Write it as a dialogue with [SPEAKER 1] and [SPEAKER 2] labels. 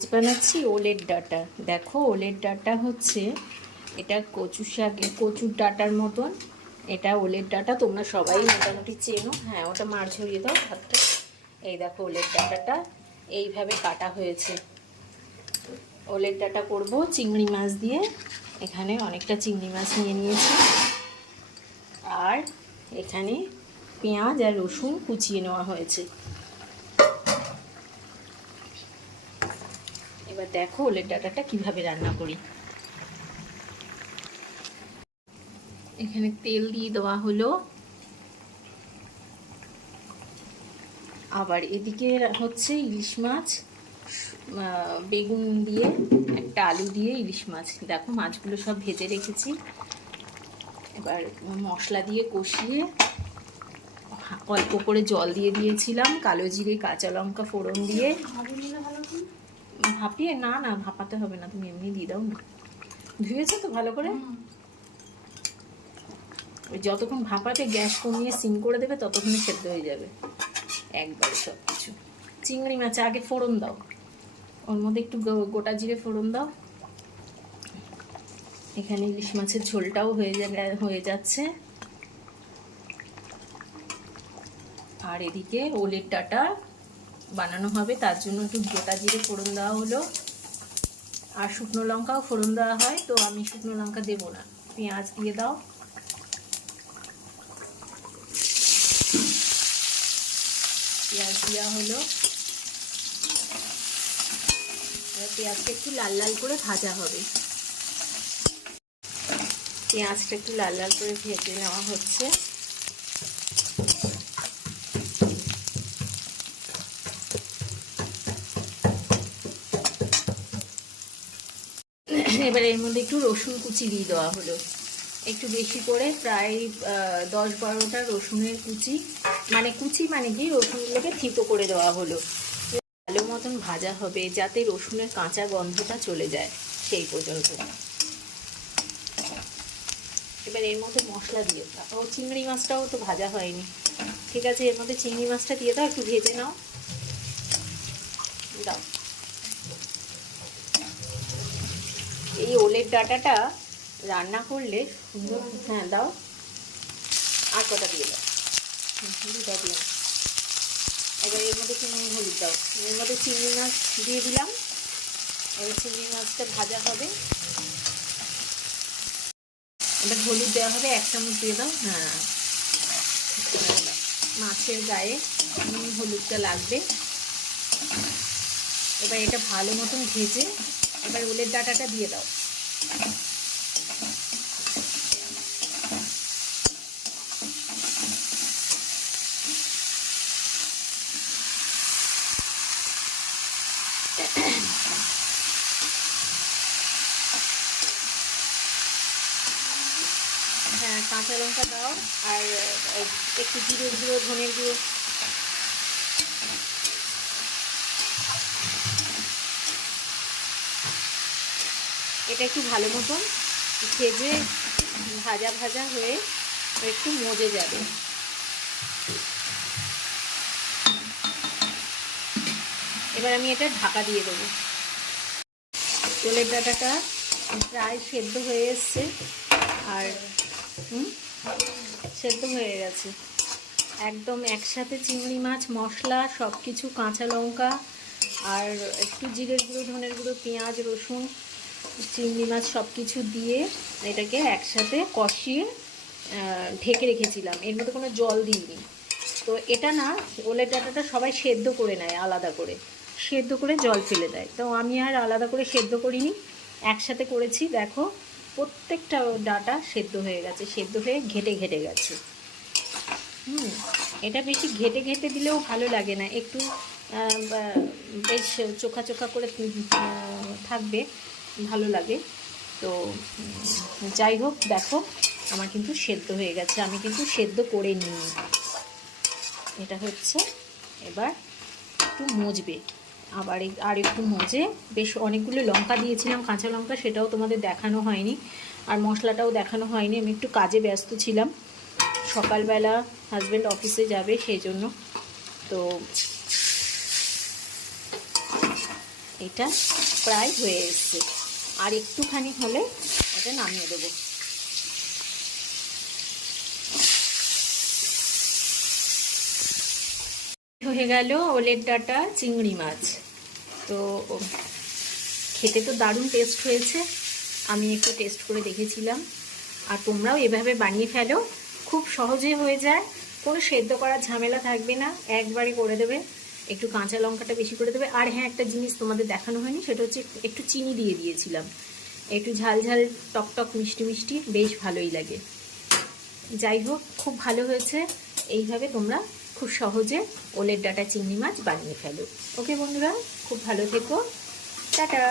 [SPEAKER 1] বানাচ্ছি ওলের ডাটা। দেখো, ওলের ডাটা হচ্ছে এটা কচু শাক কচুর ডাটার মতন। এটা ওলের ডাটা, তোমরা সবাই মোটামুটি চেনো। হ্যাঁ ওটা মার ঝরিয়ে দাও ভাতটা এই দেখো ওলের ডাটাটা, এইভাবে কাটা হয়েছে। ওলের ডাটা করব চিংড়ি মাছ দিয়ে। এখানে অনেকটা চিংড়ি মাছ নিয়ে নিয়েছি। আর এখানে পেঁয়াজ আর রসুন কুচিয়ে নেওয়া হয়েছে। দেখো ওলের ডাটাটা কীভাবে রান্না করি। এখানে তেল দিয়ে দেওয়া হলো। আবার এদিকে হচ্ছে ইলিশ মাছ বেগুন দিয়ে, একটা আলু দিয়ে ইলিশ মাছ। দেখো মাছগুলো সব ভেজে রেখেছি। এবার মশলা দিয়ে কষিয়ে অল্প করে জল দিয়ে দিয়েছিলাম, কালো জিরে, কাঁচা লঙ্কা ফোড়ন দিয়ে। ভাপিয়ে, না না, ভাপাতে হবে না, তুমি এমনি দিয়ে দাও না। ধুয়েছো তো ভালো করে? ওই যতক্ষণ ভাপাতে গ্যাস কমিয়ে সিম করে দেবে, ততক্ষণে সেদ্ধ হয়ে যাবে। একবারে সব কিছু চিংড়ি মাছ আগে ফোড়ন দাও। ওর মধ্যে একটু গোটা জিরে ফোড়ন দাও। এখানে ইলিশ মাছের ঝোলটাও হয়ে যাবে, হয়ে যাচ্ছে। আর এদিকে ওলের ডাটা। বানানো হবে। তার জন্য একটু গোটা জিরে ফোড়ন দেওয়া হলো। আর শুকনো লঙ্কাও ফোড়ন দেওয়া হয়। তো আমি শুকনো লঙ্কা দেবো না। পেঁয়াজ দিয়ে দাও। পেঁয়াজ দেওয়া হলো। পেঁয়াজটা একটু লাল লাল করে ভাজা হবে। পেঁয়াজটা একটু লাল লাল করে ভেজে নেওয়া হচ্ছে। এবার এর মধ্যে একটু রসুন কুচি দিয়ে দেওয়া হলো। একটু বেশি করে প্রায় দশ বারোটা রসুনের কুচি। মানে কুচি মানে কি? রসুনগুলোকে থিতো করে দেওয়া হলো। ভালো মতন ভাজা হবে যাতে রসুনের কাঁচা গন্ধটা চলে যায় সেই পর্যন্ত। এবার এর মধ্যে মশলা দিয়ে দাও ও চিংড়ি মাছটাও তো ভাজা হয়নি। ঠিক আছে, এর মধ্যে চিংড়ি মাছটা দিয়ে দাও, একটু ভেজে নাও দাও এই ওলের ডাটাটা রান্না করলে সুন্দর হ্যাঁ দাও। আর কটা দিয়ে দাও? দিলাম এবার এর মধ্যে একটু নুন হলুদ দাও। এর মধ্যে চিংড়ি মাছ দিয়ে দিলাম। এবার চিংড়ি মাছটা ভাজা হবে। এবার হলুদ দেওয়া হবে, এক চামচ দিয়ে দাও। হ্যাঁ। মাছের গায়ে নুন, হলুদটা লাগবে। এবার এটা ভালো মতন ভেজে এবার ওলের ডাটাটা দিয়ে দাও। হ্যাঁ কাঁচা লঙ্কা দাও, আর একটু জিরে গুঁড়ো, ধনের গুঁড়ো। এটা একটু ভালো মতন ভেজে ভাজা ভাজা হয়ে একটু মজে যাবে। এবার আমি এটা ঢাকা দিয়ে দেবো। তোলের ডাটাটা প্রায় সেদ্ধ হয়ে এসছে আর সেদ্ধ হয়ে গেছে। একদম একসাথে চিংড়ি মাছ, মশলা সব কিছু কাঁচা লঙ্কা, আর একটু জিরের গুঁড়ো, ধনের গুঁড়ো, পেঁয়াজ, রসুন চিংড়ি মাছ সব কিছু দিয়ে এটাকে একসাথে কষিয়ে ঢেকে রেখেছিলাম। এর মধ্যে কোনো জল দিইনি। তো এটা না ওলের ডাটাটা সবাই সেদ্ধ করে নেয় আলাদা করে। সেদ্ধ করে জল ফেলে দেয়। তো আমি আর আলাদা করে সেদ্ধ করিনি। একসাথে করেছি, দেখো। প্রত্যেকটা ডাটা সেদ্ধ হয়ে গেছে, সেদ্ধ হয়ে ঘেটে ঘেটে গেছে। হুম, এটা বেশি ঘেটে ঘেটে দিলেও ভালো লাগে না। একটু বেশ চোখা চোখা করে থাকবে। ভালো লাগে। তো যাই হোক, দেখো, আমার কিন্তু সেদ্ধ হয়ে গেছে। আমি কিন্তু সেদ্ধ করে নিই। এটা হচ্ছে এবার একটু মজবে। আবার আর একটু মজে। বেশ অনেকগুলো লঙ্কা দিয়েছিলাম, কাঁচা লঙ্কা, সেটাও তোমাদের দেখানো হয়নি। আর মশলাটাও দেখানো হয়নি। আমি একটু কাজে ব্যস্ত ছিলাম। সকালবেলা হাজব্যান্ড অফিসে যাবে সেই জন্য। তো এটা প্রায় হয়ে এসছে। আর একটুখানি হলে এটা নামিয়ে দেবো। হয়ে গেল ওলের ডাটা চিংড়ি মাছ। তো খেতে তো দারুণ টেস্ট হয়েছে। আমি একটু টেস্ট করে দেখেছিলাম। আর তোমরাও এভাবে বানিয়ে ফেলো। খুব সহজে হয়ে যায়। কোনো সেদ্ধ করার ঝামেলা থাকবে না। একবারে করে দেবে। একটু কাঁচা লঙ্কাটা বেশি করে দেবে। আর হ্যাঁ একটা জিনিস তোমাদের দেখানো হয়নি, সেটা হচ্ছে একটু চিনি দিয়ে দিয়েছিলাম। একটু ঝাল ঝাল, টক টক, মিষ্টি মিষ্টি, বেশ ভালোই লাগে। যাই হোক, খুব ভালো হয়েছে। এইভাবে তোমরা খুব সহজে ওলের ডাটা চিংড়ি মাছ বানিয়ে ফেলো। ওকে বন্ধুরা, খুব ভালো থেকো। টাটা!